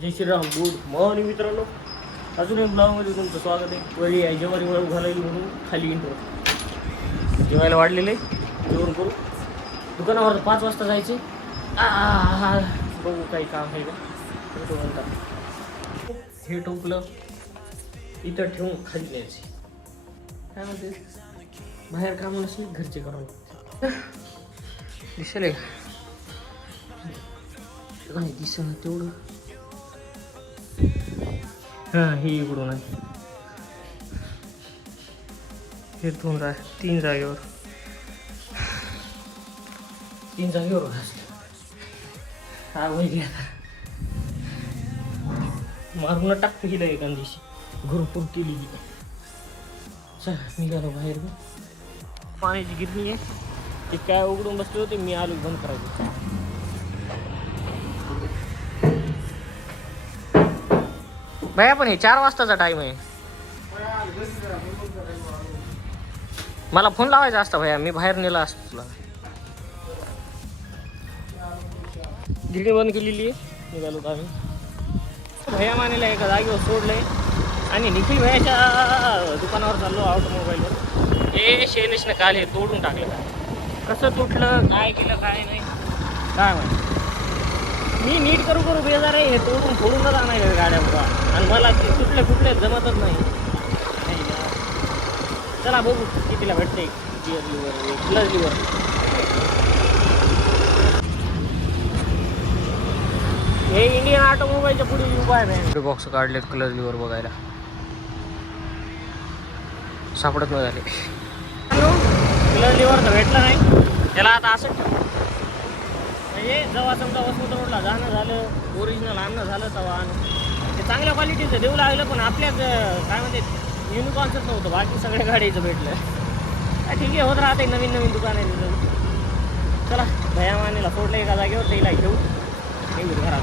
जय Shriram. Good morning मित्रांनो. अजून एक ब्लॉगमध्ये तुमचं स्वागत आहे. वरी आहे जेवारी वळू घालायला म्हणून खाली इंट्रो जेवायला वाढलेले जेवण करू. दुकानावर 5 वाजता जायचे. बघू काही काम आहे का म्हणतात. हे टोपलं इथं ठेवून खाली न्यायचे. काय म्हणते बाहेर काम नसले घरचे करून दिसेल नाही दिसणं तेवढं. हां हे इकडून आहे. हे 3 जागेवर घासलं. हा म्हणजे मारून टाकतो हिला एका दिवशी घरपूर केली की. चला निघालो बाहेर. पाण्याची गिरणी आहे ते काय उघडून बसले होते. मी आलो बंद करायचं. भैया पण हे 4 वाजताचा टाइम आहे. मला फोन लावायचा असता भैया. मी बाहेर नेला असतो तुला. गिरणी बंद केलेली आहे. निघालो तर आम्ही. भैया मानेला एका जागेवर सोडलंय आणि निखिल भैयाच्या दुकानावर चाललो ऑटोमोबाईलवर. हे शैलेशनं काल हे तोडून टाकलं. कसं तुटलं काय केलं काय नाही काय माहिती. मी नीट करू बेजार आहे. हे तोडून फोडूनच आणायचं गाड्या बघा. आणि मला ते कुठले जमतच नाही. चला बघू कितीला भेटते. Gear lever clutch lever. हे इंडियन ऑटोमोबाईलच्या पुढे उभा आहे. बॉक्स काढलेत क्लच लिव्हर बघायला. सापडत नाही झाले. क्लच लिव्हर तर भेटलं नाही. त्याला आता असं म्हणजे जेव्हा समजा वसमत रोडला जाणं झालं ओरिजिनल आणणं झालं तेव्हा ते चांगल्या क्वालिटीचं देऊ लागलं. पण आपल्याच काय म्हणते युनिकॉर्नच नव्हतं. बाकी सगळ्या गाडीचं भेटलं. ठीक आहे होत राहते. नवीन दुकान आहे तिथं. चला भया मानेला सोडलं एका जागेवर. त्याला घेऊ निघू घरात.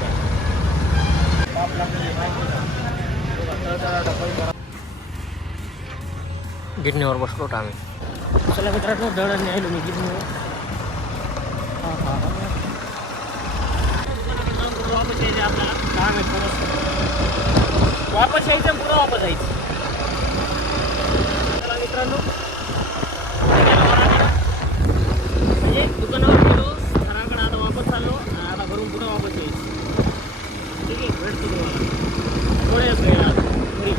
गिरणीवर बसलो होतो आम्ही. चला मित्रांनो दळण न्यायलो मी गिरणीवर. वापस यायचं आपल्याला काम आहे थोडंसं. वापस यायचं पुढं वापस जायचं. चला मित्रांनो म्हणजे दुकानावर गेलो घराकडे. आता वापस चाललो. आता घरून पुढं वापस यायचं. ठीक आहे भेटतो तुम्हाला थोड्याच वेळात घरी.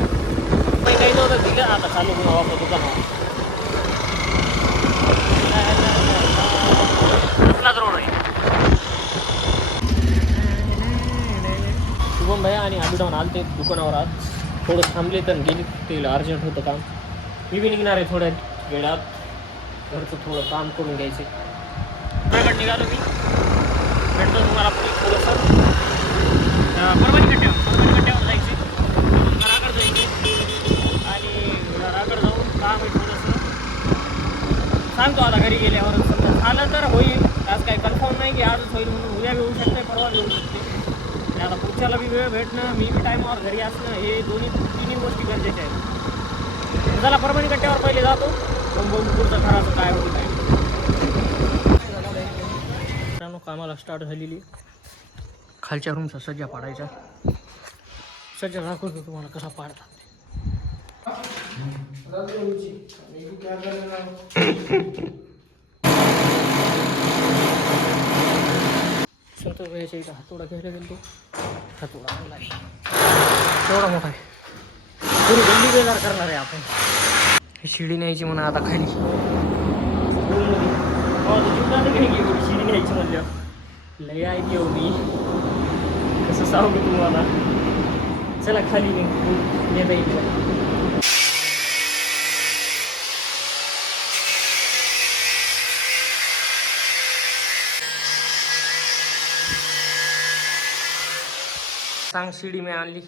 काही नव्हतं दिलं. आता चालू वापस दुकानावर. आपलाच रोड आहे. शुभम भैया आणि अभिडाऊन आलते दुकानावर. आज थोडं थांबले तर गेली. ते अर्जंट होतं काम. मी बी निघणार आहे थोड्या वेळात. घरचं थोडं काम करून घ्यायचे. पुण्याकडे निघालो मी. भेटतो तुम्हाला पुढे थोडंसं परभणी कट्ट्यावर जायचे. घराकडे जायचे आणि घराकडे जाऊन काम आहे थोडंसं. सांगतो आता घरी गेल्यावर. समजा झालं तर होईल. आज काही कन्फर्म नाही की आजच होईल म्हणून. उद्या येऊ शकते परवा येऊ शकते. आता पुढच्याला बी वेळ भेटणं मी बी टाईमावर घरी असणं हे तिन्ही गोष्टी गरजेच्या आहेत. चला परभणी कट्ट्यावर पहिले जातो. मग बघू पुढचं खराचं काय होतं काय. मित्रांनो कामाला स्टार्ट झालेली. खालच्या रूमचा सज्जा पाडायचा. सज्जा दाखवतो तुम्हाला कसा पाडतात. संतोष भाईच्या इथं हातोडा घ्यायला गेलो. हातोडा आणला आहे एवढा मोठा आहे. पूरी गल्ली बेजार करणार आहे आपण. ही शिडी न्यायची म्हणा आता खाली. शिडी न्यायची म्हणल्यावर लय आहे येऊ मी कसं सांगू तुम्हाला. चला खाली नेता येईल. सांग शिडी मी आणली.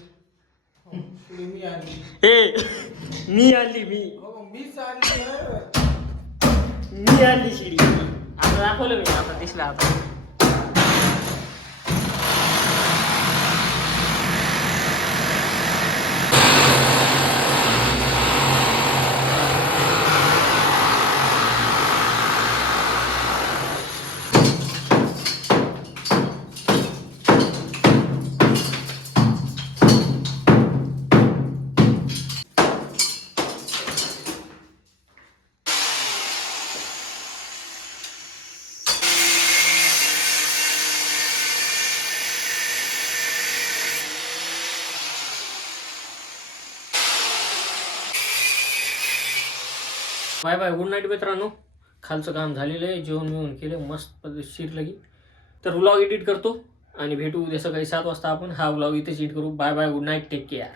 मी आणली शिडी. आता दाखवलं मी. आता दिसला आता. बाय बाय, गुड नाईट मित्रांनो. खालचं काम झालेलं आहे, जेवण बिवून केलं मस्त पद्धतशीर लगी. तर व्लॉग एडिट करतो आणि भेटू उद्या सकाळी 7 वाजता. आपण हा व्लॉग इथेच एडिट करू. Bye bye, good night, take care.